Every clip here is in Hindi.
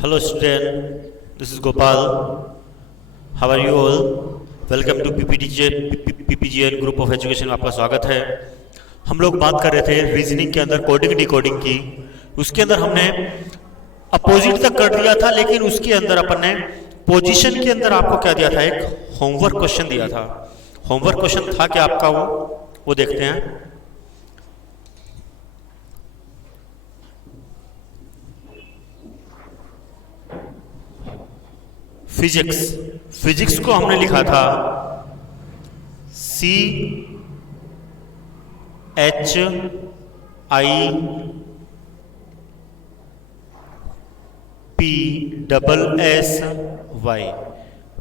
Hello student, this is Gopal. How are you all? Welcome to PPGN group of education में आपका स्वागत है। हम लोग बात कर रहे थे रीजनिंग के अंदर कोडिंग डिकोडिंग की। उसके अंदर हमने अपोजिट तक कर दिया था, लेकिन उसके अंदर अपन ने पोजीशन के अंदर आपको क्या दिया था, एक होमवर्क क्वेश्चन दिया था। होमवर्क क्वेश्चन था क्या आपका वो देखते हैं। फिजिक्स को हमने लिखा था CHIPSSY।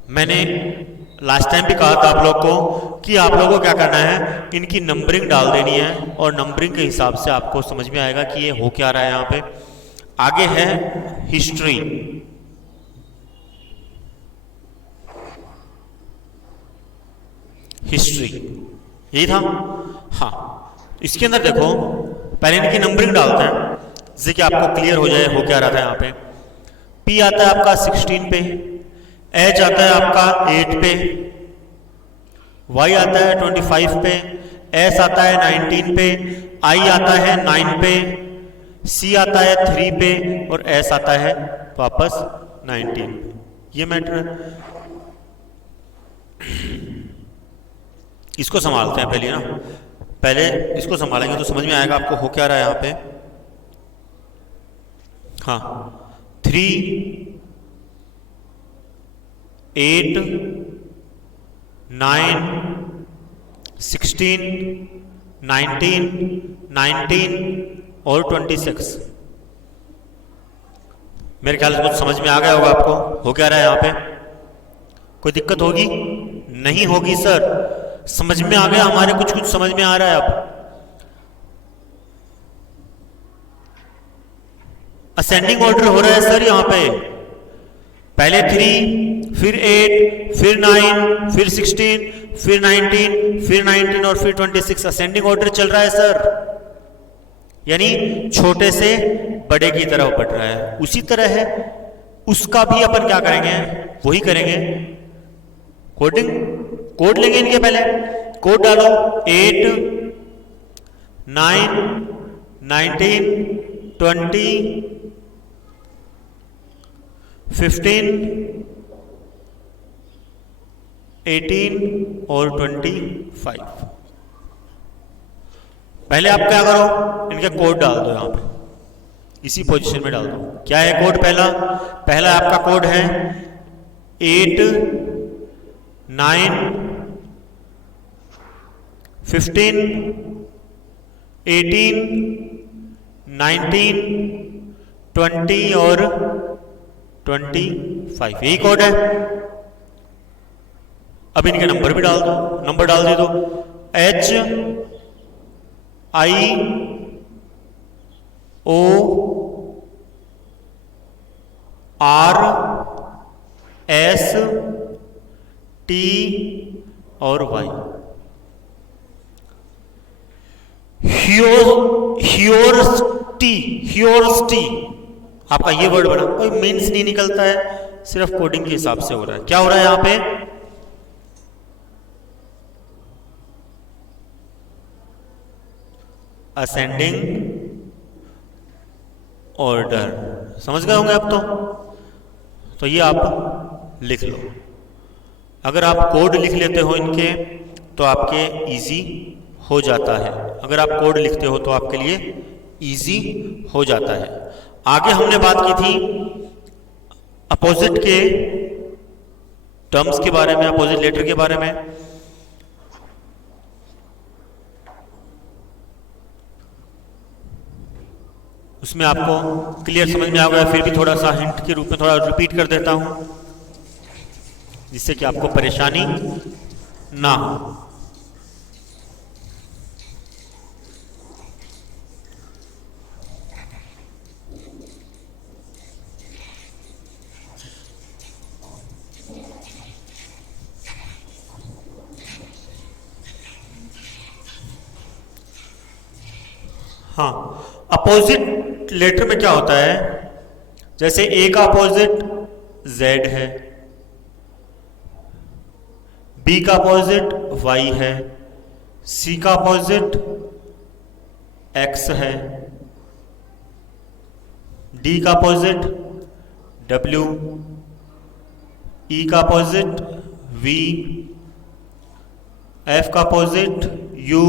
मैंने लास्ट टाइम भी कहा था आप लोग को कि आप लोगों को क्या करना है, इनकी नंबरिंग डाल देनी है और नंबरिंग के हिसाब से आपको समझ में आएगा कि ये हो क्या रहा है। यहां पे आगे है हिस्ट्री। यही था। हाँ, इसके अंदर देखो, पहले इनकी नंबरिंग डालते हैं जिससे कि आपको क्लियर हो जाए हो क्या रहा था। यहाँ पे P आता है आपका 16 पे, H आता है आपका 8 पे, Y आता है 25 पे, S आता है 19 पे, I आता है 9 पे, C आता है 3 पे और S आता है वापस 19 पे। ये मैटर है। इसको संभालते हैं पहले ना, पहले इसको संभालेंगे तो समझ में आएगा आपको हो क्या रहा है यहाँ पे। हाँ, 3, 8, 9, 16, 19 और 26। मेरे ख्याल से कुछ समझ में आ गया होगा आपको हो क्या रहा है यहाँ पे। कोई दिक्कत होगी? नहीं होगी सर, समझ में आ गया। हमारे कुछ समझ में आ रहा है। अब असेंडिंग ऑर्डर हो रहा है सर यहाँ पे। पहले 3, फिर 8, फिर 9, फिर 16, फिर 19 और फिर 26। असेंडिंग ऑर्डर चल रहा है सर, यानी छोटे से बड़े की तरफ बढ़ रहा है। उसी तरह है उसका भी अपन क्या करेंगे, वही करेंगे। कोड लेंगे इनके। पहले कोड डालो 8, 9, 19, 20, 15, 18 और 25। पहले आप क्या करो, इनके कोड डाल दो यहां पे, इसी पोजीशन में डाल दो। क्या है कोड? पहला आपका कोड है 8, 9, 15, 18, 19, 20 और 25। यही कोड है। अब इनके नंबर भी डाल दो, नंबर डाल दे दो। HIORST और Y। हियोरस्टी आपका ये वर्ड बना, कोई मीन्स नहीं निकलता है, सिर्फ कोडिंग के हिसाब से हो रहा है। क्या हो रहा है यहां पे? Ascending order. समझ गए होंगे अब तो ये आप लिख लो। अगर आप कोड लिख लेते हो इनके तो आपके इजी हो जाता है। अगर आप कोड लिखते हो तो आपके लिए इजी हो जाता है। आगे हमने बात की थी अपोजिट के टर्म्स के बारे में, अपोजिट लेटर के बारे में। उसमें आपको क्लियर समझ में आ गया, फिर भी थोड़ा सा हिंट के रूप में थोड़ा रिपीट कर देता हूं जिससे कि आपको परेशानी ना हो। हाँ, अपोजिट लेटर में क्या होता है, जैसे ए का अपोजिट z है, बी का अपोजिट y है, सी का अपोजिट x है, डी का अपोजिट w, ई का अपोजिट v, एफ का अपोजिट u।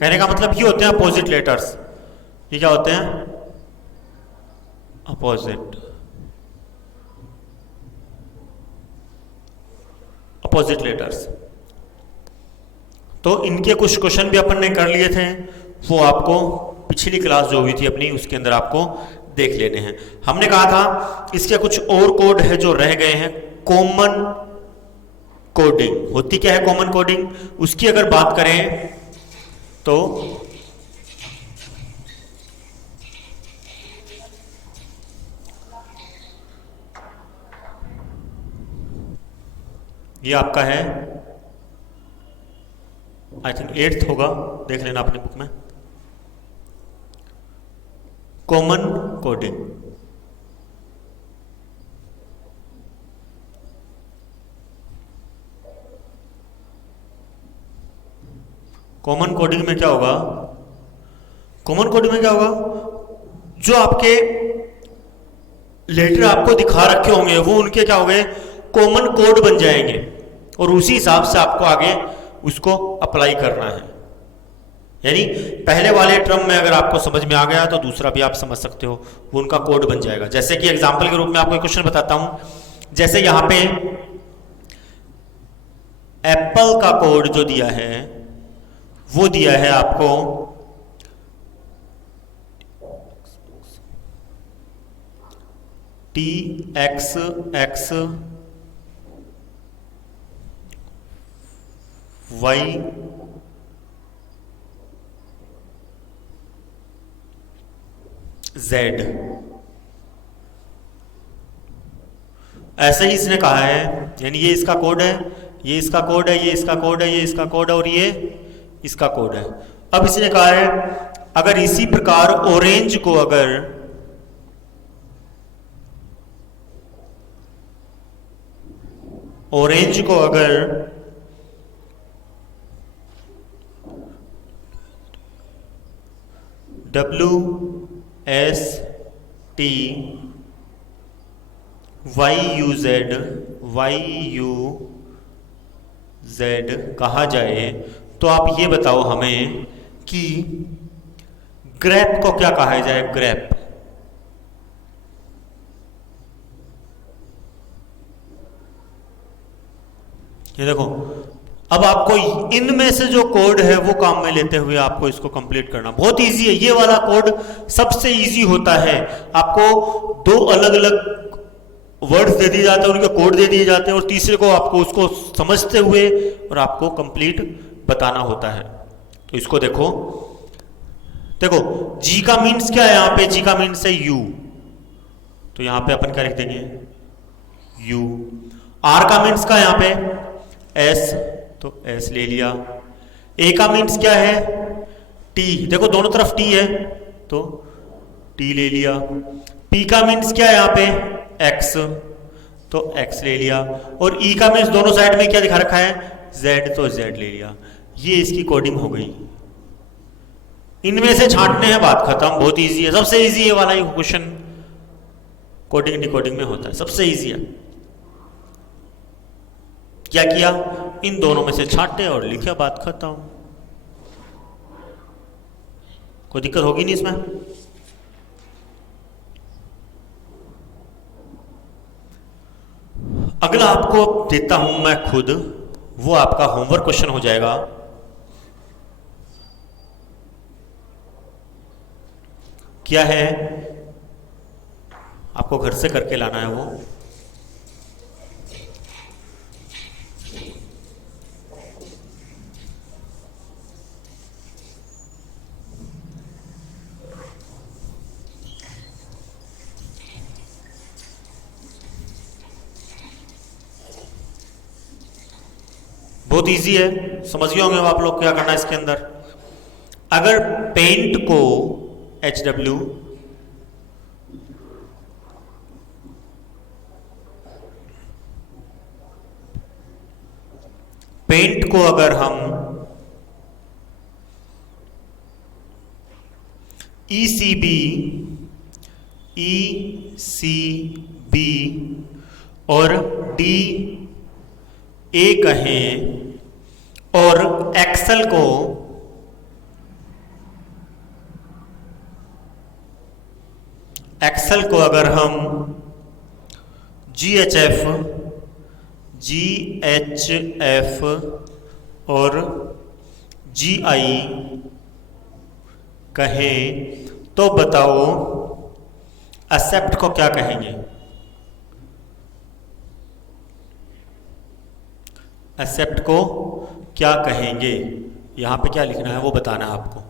कहने का मतलब ये होते हैं अपोजिट लेटर्स। ये क्या होते हैं? Opposite letters. तो इनके कुछ क्वेश्चन भी अपन ने कर लिए थे, वो आपको पिछली क्लास जो हुई थी अपनी उसके अंदर आपको देख लेने हैं। हमने कहा था इसके कुछ और कोड है जो रह गए हैं। कॉमन कोडिंग होती क्या है? कॉमन कोडिंग, उसकी अगर बात करें तो ये आपका है, आई थिंक 8th होगा, देख लेना अपनी बुक में। कॉमन कोडिंग, कॉमन कोडिंग में क्या होगा? कॉमन कोडिंग में क्या होगा? जो आपके लेटर आपको दिखा रखे होंगे वो उनके क्या होंगे? कॉमन कोड बन जाएंगे और उसी हिसाब से आपको आगे उसको अप्लाई करना है। यानी पहले वाले टर्म में अगर आपको समझ में आ गया तो दूसरा भी आप समझ सकते हो, वो उनका कोड बन जाएगा। जैसे कि एग्जांपल के रूप में आपको एक क्वेश्चन बताता हूं। जैसे यहां पे एप्पल का कोड जो दिया है वो दिया है आपको TXX Y Z। ऐसे ही इसने कहा है, यानी ये इसका कोड है, ये इसका कोड है, ये इसका कोड है, ये इसका कोड है और ये इसका कोड है। अब इसने कहा है अगर इसी प्रकार ऑरेंज को अगर YUZ कहा जाए तो आप ये बताओ हमें कि ग्रेप को क्या कहा जाए? ग्रेप, ये देखो। अब आपको इनमें से जो कोड है वो काम में लेते हुए आपको इसको कंप्लीट करना बहुत इजी है। ये वाला कोड सबसे इजी होता है। आपको दो अलग अलग वर्ड्स दे दिए जाते हैं, उनके कोड दे दिए जाते हैं और तीसरे को आपको उसको समझते हुए और आपको कंप्लीट बताना होता है। तो इसको देखो, जी का मीन्स क्या है? यहां पे जी का मीन्स है यू, तो यहां पे अपन क्या लिख देंगे? यू। आर का मीन्स का यहां पे एस, तो एस ले लिया। ए का मीन्स क्या है? टी, देखो दोनों तरफ टी है तो टी ले लिया। पी का मीन्स क्या है यहां पे? एक्स, तो एक्स ले लिया। और ई का मीन्स दोनों साइड में क्या दिखा रखा है? जेड, तो जेड ले लिया। ये इसकी कोडिंग हो गई। इनमें से छांटने हैं, बात खत्म। बहुत इजी है, सबसे इजी ये वाला क्वेश्चन कोडिंग डिकोडिंग में होता है, सबसे इजी है। क्या किया? इन दोनों में से छांटे और लिखे, बात खत्म। कोई दिक्कत होगी नहीं इसमें। अगला आपको देता हूं मैं खुद, वो आपका होमवर्क क्वेश्चन हो जाएगा। क्या है? आपको घर से करके लाना है वो। बहुत इजी है, समझ गए होंगे आप लोग क्या करना है इसके अंदर। अगर पेंट को HW पेंट को अगर हम ECB और DA कहें और एक्सेल को अगर हम GHF और GI कहें तो बताओ एक्सेप्ट को क्या कहेंगे? एक्सेप्ट को क्या कहेंगे? यहां पे क्या लिखना है वो बताना है आपको।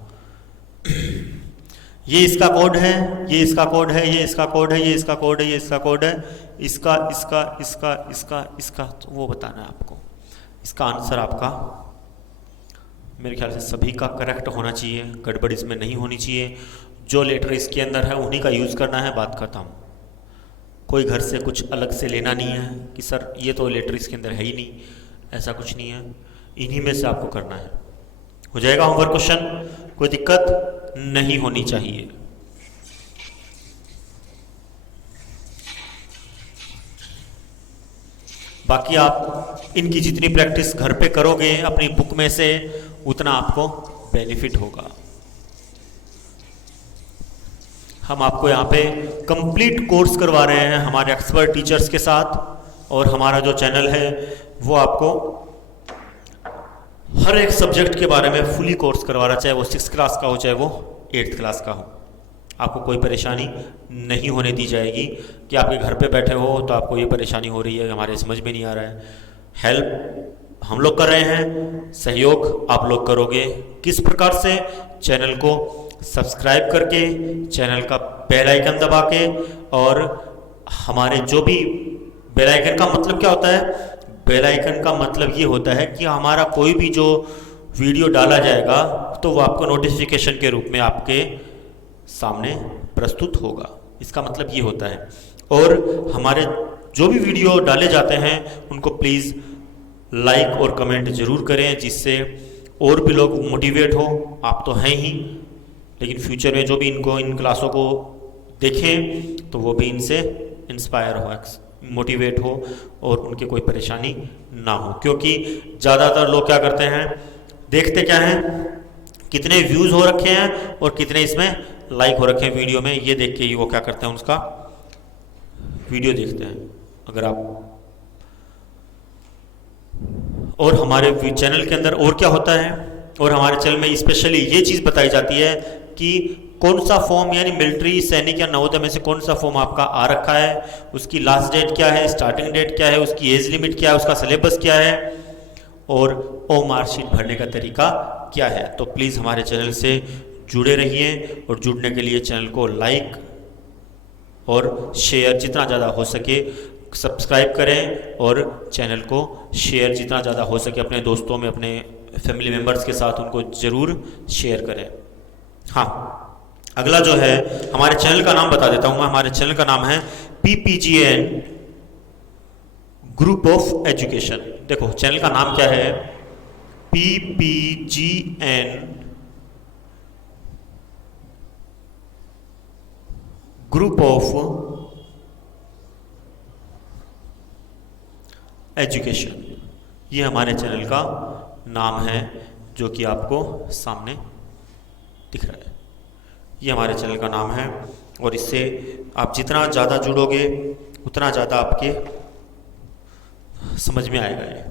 ये इसका कोड है, ये इसका कोड है, ये इसका कोड है, ये इसका कोड है, ये इसका कोड है, इसका इसका इसका इसका इसका तो वो बताना है आपको। इसका आंसर आपका मेरे ख्याल से सभी का करेक्ट होना चाहिए, गड़बड़ इसमें नहीं होनी चाहिए। जो लेटर इसके अंदर है उन्हीं का यूज़ करना है, बात खत्म। कोई घर से कुछ अलग से लेना नहीं है कि सर ये तो लेटर इसके अंदर है ही नहीं, ऐसा कुछ नहीं है, इन्हीं में से आपको करना है। हो जाएगा होमवर्क क्वेश्चन, कोई दिक्कत नहीं होनी चाहिए। बाकी आप इनकी जितनी प्रैक्टिस घर पे करोगे अपनी बुक में से उतना आपको बेनिफिट होगा। हम आपको यहाँ पे कंप्लीट कोर्स करवा रहे हैं हमारे एक्सपर्ट टीचर्स के साथ, और हमारा जो चैनल है वो आपको हर एक सब्जेक्ट के बारे में फुली कोर्स करवा रहा है, चाहे वो 6th क्लास का हो चाहे वो 8th क्लास का हो। आपको कोई परेशानी नहीं होने दी जाएगी कि आपके घर पे बैठे हो तो आपको ये परेशानी हो रही है, हमारे समझ में नहीं आ रहा है। हेल्प हम लोग कर रहे हैं, सहयोग आप लोग करोगे। किस प्रकार से? चैनल को सब्सक्राइब करके, चैनल का बेल आइकन दबा के, और हमारे जो भी बेल आइकन का मतलब क्या होता है? बेल आइकन का मतलब ये होता है कि हमारा कोई भी जो वीडियो डाला जाएगा तो वो आपको नोटिफिकेशन के रूप में आपके सामने प्रस्तुत होगा, इसका मतलब ये होता है। और हमारे जो भी वीडियो डाले जाते हैं उनको प्लीज़ लाइक और कमेंट जरूर करें, जिससे और भी लोग मोटिवेट हो। आप तो हैं ही, लेकिन फ्यूचर में जो भी इनको इन क्लासों को देखें तो वो भी इनसे इंस्पायर हो, मोटिवेट हो और उनके कोई परेशानी ना हो। क्योंकि ज़्यादातर लोग क्या करते हैं, देखते क्या हैं, कितने व्यूज़ हो रखे हैं और कितने इसमें लाइक हो रखे हैं वीडियो में, ये देख के ही वो क्या करते हैं, उसका वीडियो देखते हैं। अगर आप और हमारे चैनल के अंदर और क्या होता है, और हमारे चैनल में स्पेशली ये चीज़ बताई जाती है कि कौन सा फॉर्म, यानी मिलिट्री, सैनिक या नवोदय में से कौन सा फॉर्म आपका आ रखा है, उसकी लास्ट डेट क्या है, स्टार्टिंग डेट क्या है, उसकी एज लिमिट क्या है, उसका सिलेबस क्या है, और ओ मार्कशीट भरने का तरीका क्या है। तो प्लीज़ हमारे चैनल से जुड़े रहिए, और जुड़ने के लिए चैनल को लाइक और शेयर जितना ज़्यादा हो सके सब्सक्राइब करें, और चैनल को शेयर जितना ज़्यादा हो सके अपने दोस्तों में, अपने फैमिली मेम्बर्स के साथ उनको ज़रूर शेयर करें। हाँ, अगला जो है हमारे चैनल का नाम बता देता हूँ मैं। हमारे चैनल का नाम है PPGN ग्रुप ऑफ एजुकेशन। देखो चैनल का नाम क्या है, PPGN ग्रुप ऑफ एजुकेशन, ये हमारे चैनल का नाम है जो कि आपको सामने दिख रहा है। ये हमारे चैनल का नाम है, और इससे आप जितना ज़्यादा जुड़ोगे उतना ज़्यादा आपके समझ में आएगा ये।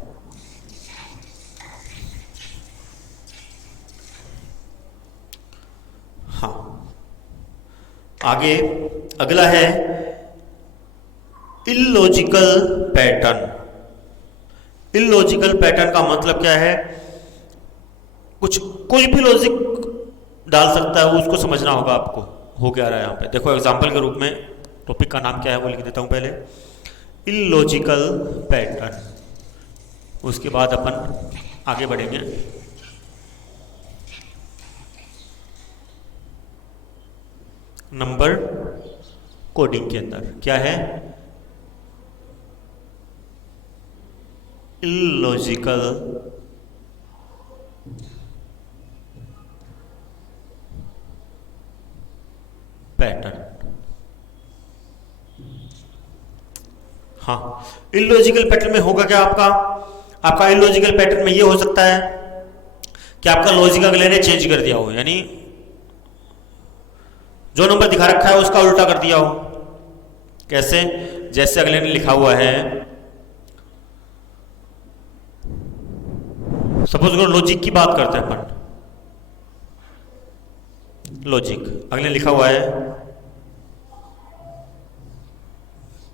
हाँ, आगे अगला है इलॉजिकल पैटर्न। इलॉजिकल पैटर्न का मतलब क्या है, कोई भी लॉजिक डाल सकता है, वो उसको समझना होगा आपको। हो क्या रहा है यहाँ पे, देखो एग्जांपल के रूप में टॉपिक का नाम क्या है वो लिख देता हूँ पहले, इलॉजिकल पैटर्न। उसके बाद अपन आगे बढ़ेंगे। नंबर कोडिंग के अंदर क्या है, इलॉजिकल पैटर्न। हाँ, इलॉजिकल पैटर्न में होगा क्या आपका? आपका इलॉजिकल पैटर्न में ये हो सकता है कि आपका लॉजिक अगले ने चेंज कर दिया हो, यानी जो नंबर दिखा रखा है उसका उल्टा कर दिया हो। कैसे? जैसे अगले ने लिखा हुआ है, सपोज करो लॉजिक की बात करते हैं अपन। लॉजिक अगले ने लिखा हुआ है,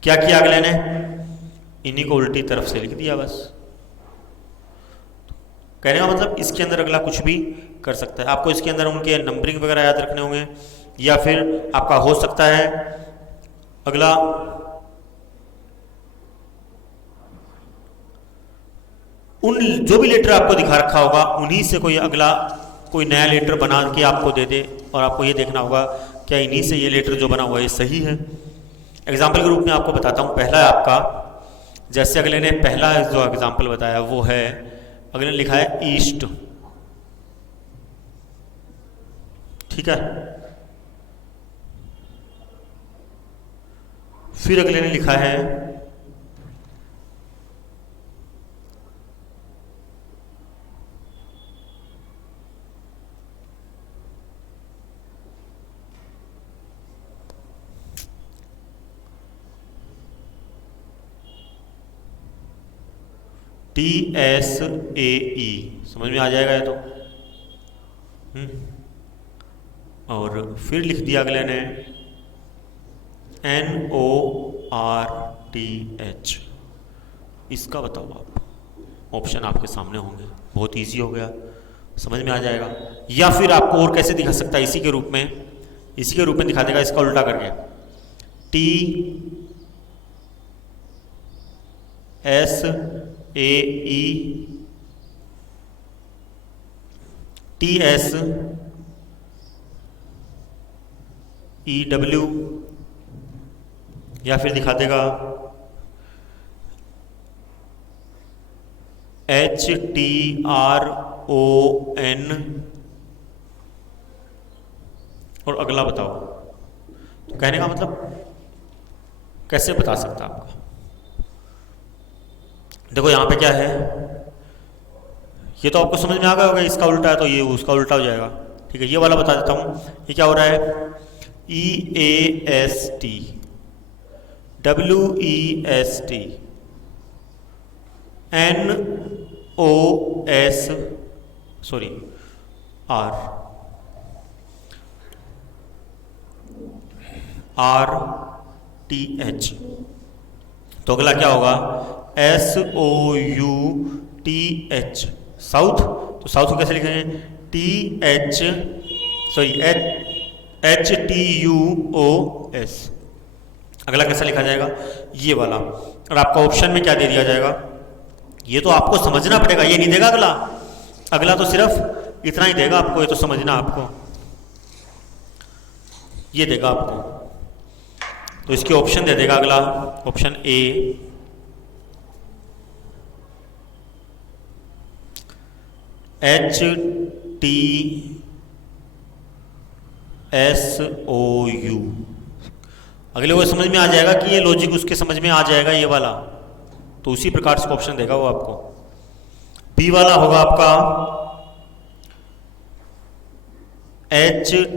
क्या किया अगले ने? इन्हीं को उल्टी तरफ से लिख दिया बस। कहने का मतलब इसके अंदर अगला कुछ भी कर सकता है। आपको इसके अंदर उनके नंबरिंग वगैरह याद रखने होंगे, या फिर आपका हो सकता है अगला उन जो भी लेटर आपको दिखा रखा होगा उन्हीं से कोई अगला कोई नया लेटर बना के आपको दे दे, और आपको ये देखना होगा क्या इन्हीं से ये लेटर जो बना हुआ है ये सही है। एग्जाम्पल के रूप में आपको बताता हूँ। पहला है आपका, जैसे अगले ने पहला जो एग्जाम्पल बताया वो है, अगले ने लिखा है ईस्ट, ठीक है। फिर अगले ने लिखा है TSAE, समझ में आ जाएगा ये तो। और फिर लिख दिया अगले ने NORTH। इसका बताओ आप, ऑप्शन आपके सामने होंगे, बहुत इजी हो गया, समझ में आ जाएगा। या फिर आपको और कैसे दिखा सकता है? इसी के रूप में दिखा देगा, इसका उल्टा करके TSEW, या फिर दिखा देगा HTRON, और अगला बताओ। तो कहने का मतलब कैसे बता सकता आपका? देखो यहां पे क्या है, ये तो आपको समझ में आ गया होगा, इसका उल्टा है तो ये उसका उल्टा हो जाएगा, ठीक है। ये वाला बता देता हूं, ये क्या हो रहा है? EAST WEST NOS sorry RTH। तो अगला क्या होगा? SOUTH, south. तो साउथ को कैसे लिखेंगे? HTUOS। अगला कैसा लिखा जाएगा? ये वाला। और आपका ऑप्शन में क्या दे दिया जाएगा? ये तो आपको समझना पड़ेगा, ये नहीं देगा अगला तो सिर्फ इतना ही देगा आपको, ये तो समझना आपको, ये देगा आपको। तो इसके ऑप्शन दे देगा अगला, ऑप्शन A HTSOU। अगले को समझ में आ जाएगा कि ये लॉजिक उसके समझ में आ जाएगा ये वाला, तो उसी प्रकार से ऑप्शन देगा वो आपको। बी वाला होगा आपका HTUOS।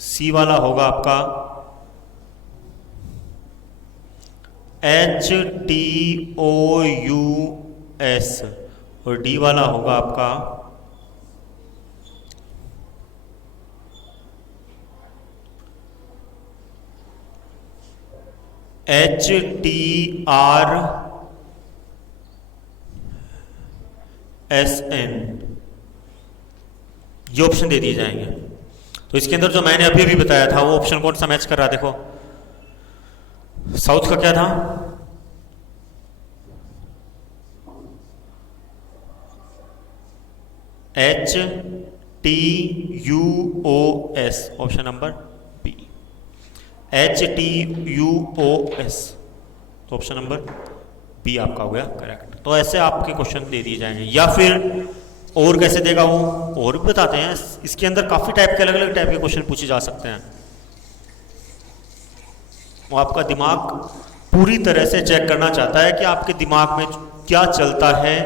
सी वाला होगा आपका HTOUS, और डी वाला होगा आपका HTRSN। ये ऑप्शन दे दिए जाएंगे। तो इसके अंदर जो मैंने अभी भी बताया था वो ऑप्शन कौन सा मैच कर रहा है? देखो साउथ का क्या था? HTUOS, option number B HTUOS। तो ऑप्शन नंबर बी आपका हो गया करेक्ट। तो ऐसे आपके क्वेश्चन दे दिए जाएंगे। या फिर और कैसे देगा वो, और भी बताते हैं। इसके अंदर काफ़ी टाइप के अलग अलग टाइप के क्वेश्चन पूछे जा सकते हैं। वो आपका दिमाग पूरी तरह से चेक करना चाहता है कि आपके दिमाग में क्या चलता है,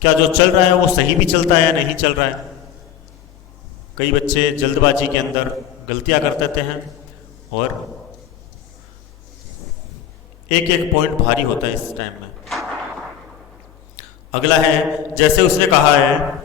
क्या जो चल रहा है वो सही भी चलता है या नहीं चल रहा है। कई बच्चे जल्दबाजी के अंदर गलतियां कर देते हैं और एक एक पॉइंट भारी होता है इस टाइम में। अगला है, जैसे उसने कहा है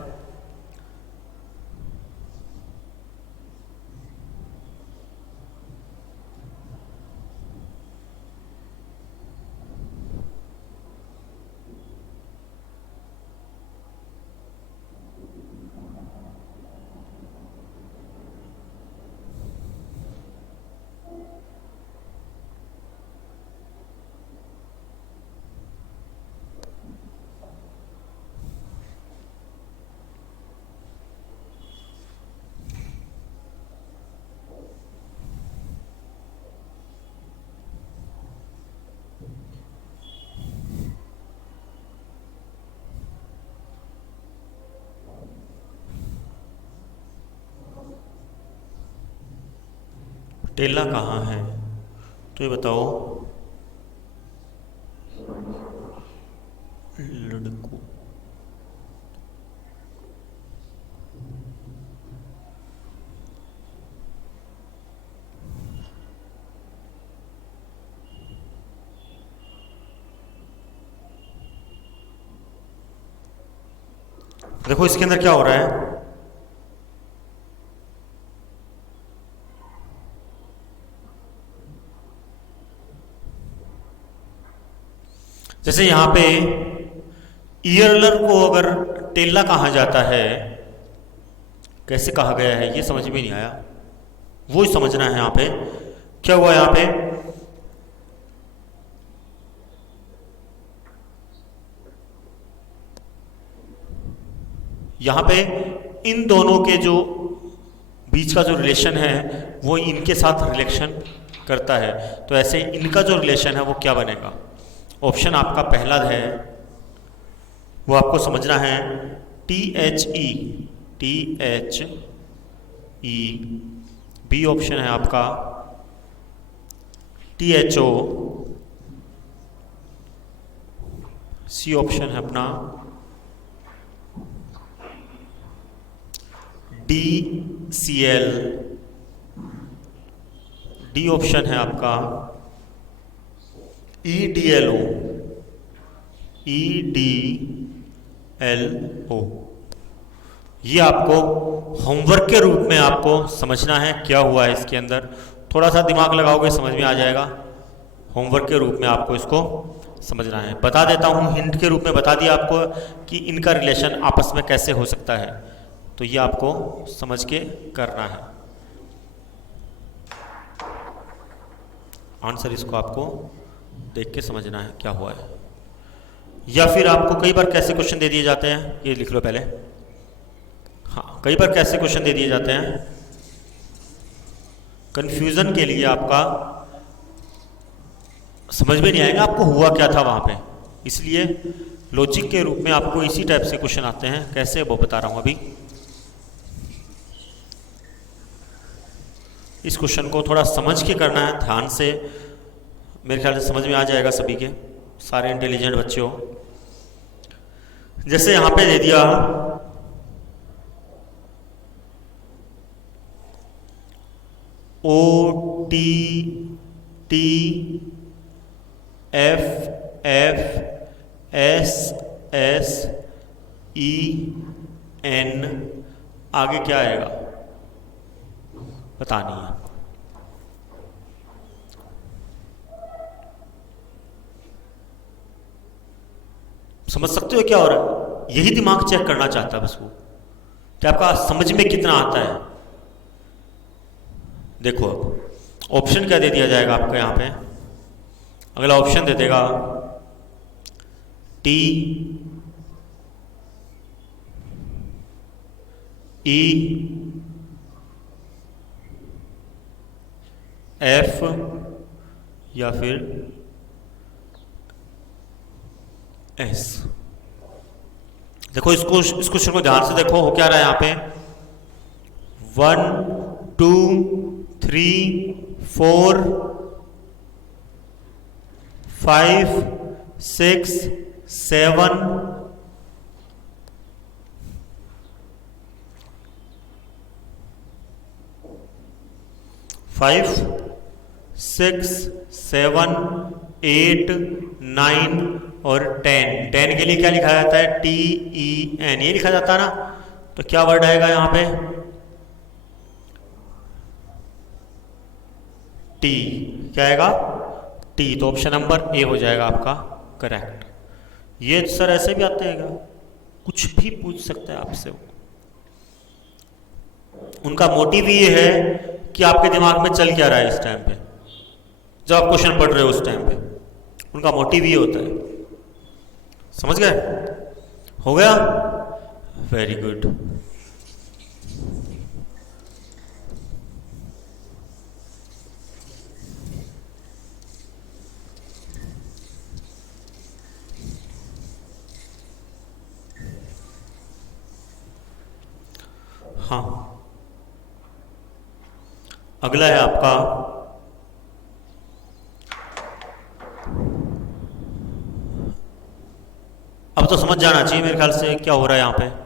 टेला कहाँ है, तो ये बताओ। लड़को देखो इसके अंदर क्या हो रहा है। जैसे यहां पे ईयरलर को अगर टेला कहा जाता है, कैसे कहा गया है ये समझ में नहीं आया, वो ही समझना है। यहां पे क्या हुआ, यहां पे यहां पे इन दोनों के जो बीच का जो रिलेशन है वो इनके साथ रिलेशन करता है। तो ऐसे इनका जो रिलेशन है वो क्या बनेगा। ऑप्शन आपका पहला है वो आपको समझना है, THE, THE। बी ऑप्शन है आपका THO। सी ऑप्शन है अपना DCl। डी ऑप्शन है आपका EDLO, EDLO। ये आपको होमवर्क के रूप में आपको समझना है क्या हुआ है इसके अंदर। थोड़ा सा दिमाग लगाओगे समझ में आ जाएगा। होमवर्क के रूप में आपको इसको समझना है। बता देता हूँ, हिंट के रूप में बता दिया आपको कि इनका रिलेशन आपस में कैसे हो सकता है। तो ये आपको समझ के करना है। आंसर इसको आपको देख के समझना है क्या हुआ है। या फिर आपको कई बार कैसे क्वेश्चन दे दिए जाते हैं, ये लिख लो पहले। हाँ, कई बार कैसे क्वेश्चन दे दिए जाते हैं कंफ्यूजन के लिए, आपका समझ में नहीं आएगा आपको हुआ क्या था वहां पे, इसलिए लॉजिक के रूप में आपको इसी टाइप से क्वेश्चन आते हैं। कैसे वो बता रहा हूं अभी। इस क्वेश्चन को थोड़ा समझ के करना है, ध्यान से। मेरे ख्याल से समझ में आ जाएगा सभी के, सारे इंटेलिजेंट बच्चे हो। जैसे यहां पे दे दिया OTTFFSSEN, आगे क्या आएगा पता नहीं है। समझ सकते हो क्या हो रहा है। यही दिमाग चेक करना चाहता है बस वो, कि आपका समझ में कितना आता है। देखो अब ऑप्शन क्या दे दिया जाएगा आपको यहां पे। अगला ऑप्शन दे देगा TEF या फिर एस। देखो इसको, इस क्वेश्चन को ध्यान से देखो, हो क्या रहा है यहाँ पे, 1 2 3 4 5 6 7 5 6 7 8 9 और 10। 10 के लिए क्या लिखा जाता है, TEN, ये लिखा जाता है ना। तो क्या वर्ड आएगा यहाँ पे, टी। क्या आएगा, टी। तो ऑप्शन नंबर ए हो जाएगा आपका करेक्ट। ये सर ऐसे भी आते हैं क्या, कुछ भी पूछ सकता है आपसे। उनका मोटिव ये है कि आपके दिमाग में चल क्या रहा है इस टाइम पे, जब आप क्वेश्चन पढ़ रहे हो उस टाइम पे, उनका मोटिव ये होता है। समझ गए, हो गया, वेरी गुड। हाँ, अगला है आपका अब तो समझ जाना चाहिए मेरे ख्याल से क्या हो रहा है यहाँ पे।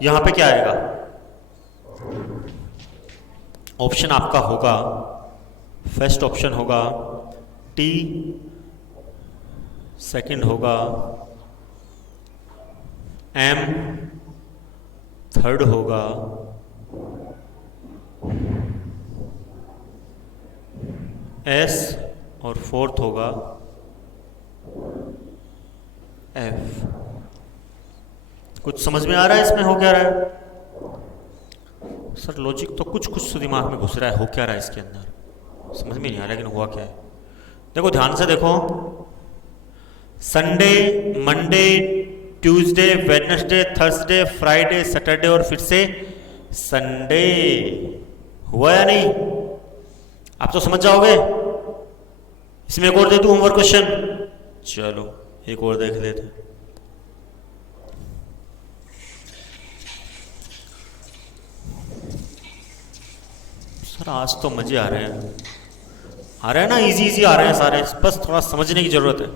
यहां पे क्या आएगा, ऑप्शन आपका होगा, फर्स्ट ऑप्शन होगा टी, सेकंड होगा एम, थर्ड होगा एस और फोर्थ होगा एफ। कुछ समझ में आ रहा है इसमें हो क्या रहा है सर? लॉजिक तो कुछ कुछ तो दिमाग में घुस रहा है, हो क्या रहा है इसके अंदर समझ में नहीं आ रहा, लेकिन हुआ क्या है। देखो ध्यान से देखो, Sunday, Monday, Tuesday, Wednesday, Thursday, Friday, Saturday और फिर से संडे। हुआ या नहीं? आप तो समझ जाओगे। इसमें एक और दे दूं होमवर्क क्वेश्चन, चलो एक और देख लेते हैं। सर आज तो मजे आ रहे हैं, आ रहे हैं ना, इजी इजी आ रहे हैं सारे, बस थोड़ा समझने की जरूरत है।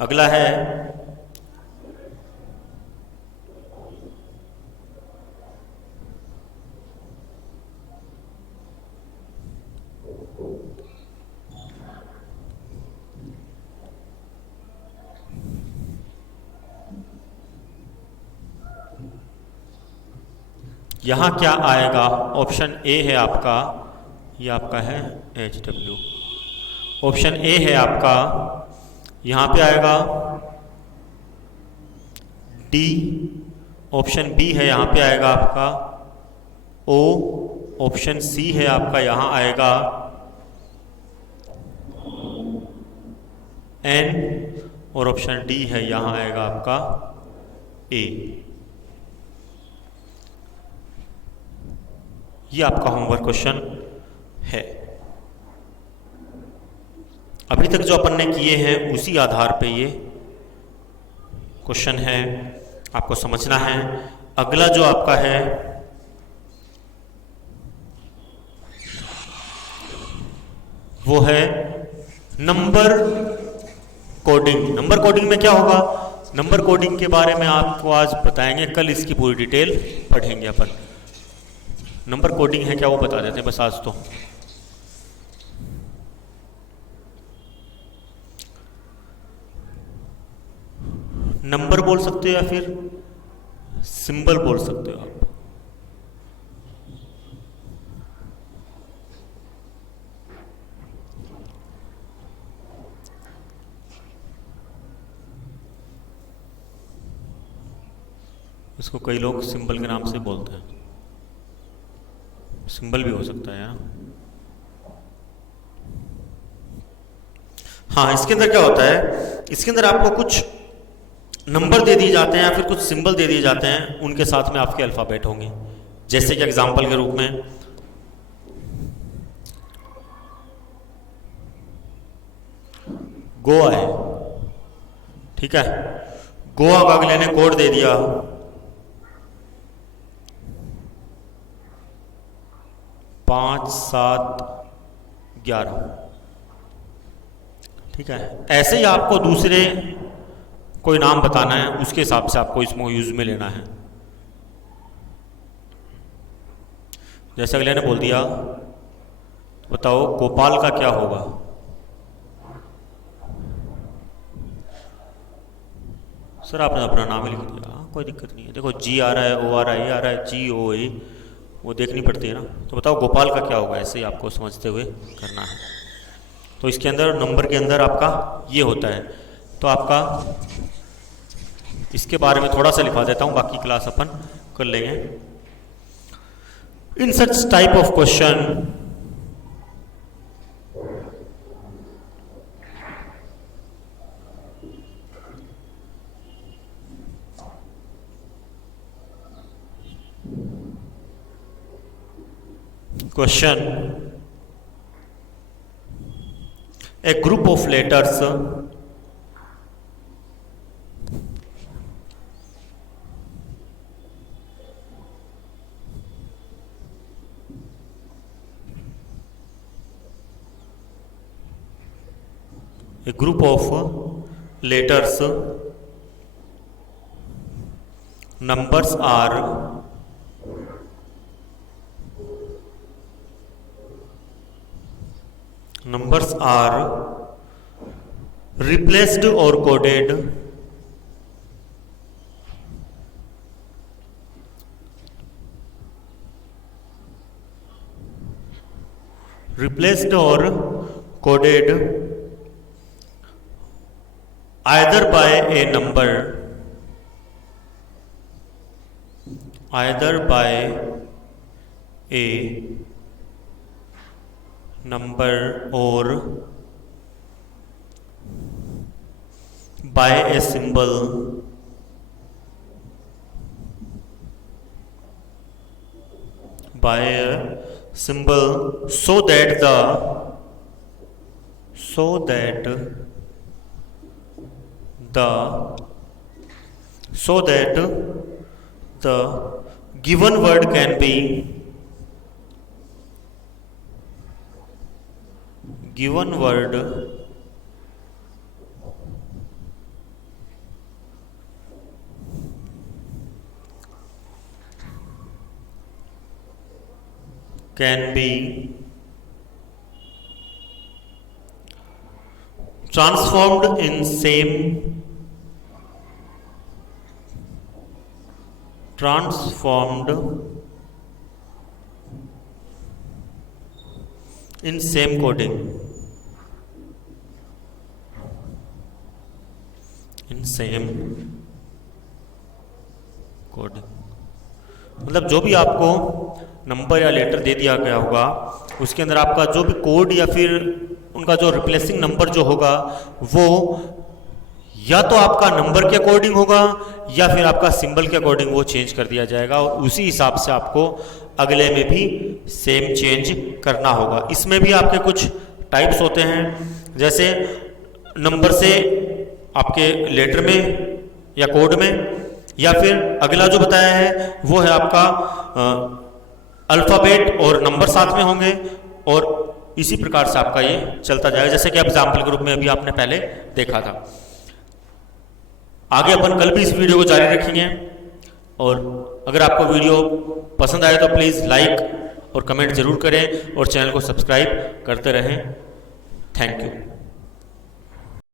अगला है यहां क्या आएगा, ऑप्शन ए है आपका, ये आपका है HW। ऑप्शन ए है आपका, यहां पे आएगा डी। ऑप्शन बी है, यहां पे आएगा आपका O। ऑप्शन सी है आपका, यहां आएगा N। और ऑप्शन डी है, यहां आएगा आपका A। ये आपका होमवर्क क्वेश्चन है। अभी तक जो अपन ने किए हैं उसी आधार पे ये क्वेश्चन है, आपको समझना है। अगला जो आपका है वो है नंबर कोडिंग। नंबर कोडिंग में क्या होगा, नंबर कोडिंग के बारे में आपको आज बताएंगे, कल इसकी पूरी डिटेल पढ़ेंगे अपन। नंबर कोडिंग है क्या वो बता देते हैं बस आज तो। नंबर बोल सकते हो या फिर सिंबल बोल सकते हो आप। इसको कई लोग सिंबल के नाम से बोलते हैं, सिंबल भी हो सकता है यार। हाँ, इसके अंदर क्या होता है, इसके अंदर आपको कुछ नंबर दे दिए जाते हैं या फिर कुछ सिंबल दे दिए जाते हैं, उनके साथ में आपके अल्फ़ाबेट होंगे। जैसे कि एग्जाम्पल के रूप में गोवा है, ठीक है, गोवा का अगले ने कोड दे दिया 5-7-11, ठीक है। ऐसे ही आपको दूसरे कोई नाम बताना है, उसके हिसाब से आपको इसको यूज में लेना है। जैसे अगले ने बोल दिया, बताओ गोपाल का क्या होगा, सर आपने अपना नाम ही लिख दिया, कोई दिक्कत नहीं है। देखो जी आ रहा है, ओ आ रहा है, ए आ रहा है, जी ओ ए, वो देखनी पड़ती है ना। तो बताओ गोपाल का क्या होगा, ऐसे ही आपको समझते हुए करना है। तो इसके अंदर नंबर के अंदर आपका ये होता है। तो आपका इसके बारे में थोड़ा सा लिखा देता हूँ, बाकी क्लास अपन कर लेंगे। In such type of question a group of letters numbers are replaced or coded either by a number or by a symbol so that the given word can be transformed in same coding मतलब जो भी आपको नंबर या लेटर दे दिया गया होगा, उसके अंदर आपका जो भी कोड या फिर उनका जो रिप्लेसिंग नंबर जो होगा, वो या तो आपका नंबर के अकॉर्डिंग होगा या फिर आपका सिंबल के अकॉर्डिंग वो चेंज कर दिया जाएगा, और उसी हिसाब से आपको अगले में भी सेम चेंज करना होगा। इसमें भी आपके कुछ टाइप्स होते हैं, जैसे नंबर से आपके लेटर में या कोड में, या फिर अगला जो बताया है वो है आपका अल्फ़ाबेट और नंबर साथ में होंगे, और इसी प्रकार से आपका ये चलता जाएगा, जैसे कि एग्जाम्पल के रूप में अभी आपने पहले देखा था। आगे अपन कल भी इस वीडियो को जारी रखेंगे, और अगर आपको वीडियो पसंद आए तो प्लीज़ लाइक और कमेंट ज़रूर करें और चैनल को सब्सक्राइब करते रहें। Thank you.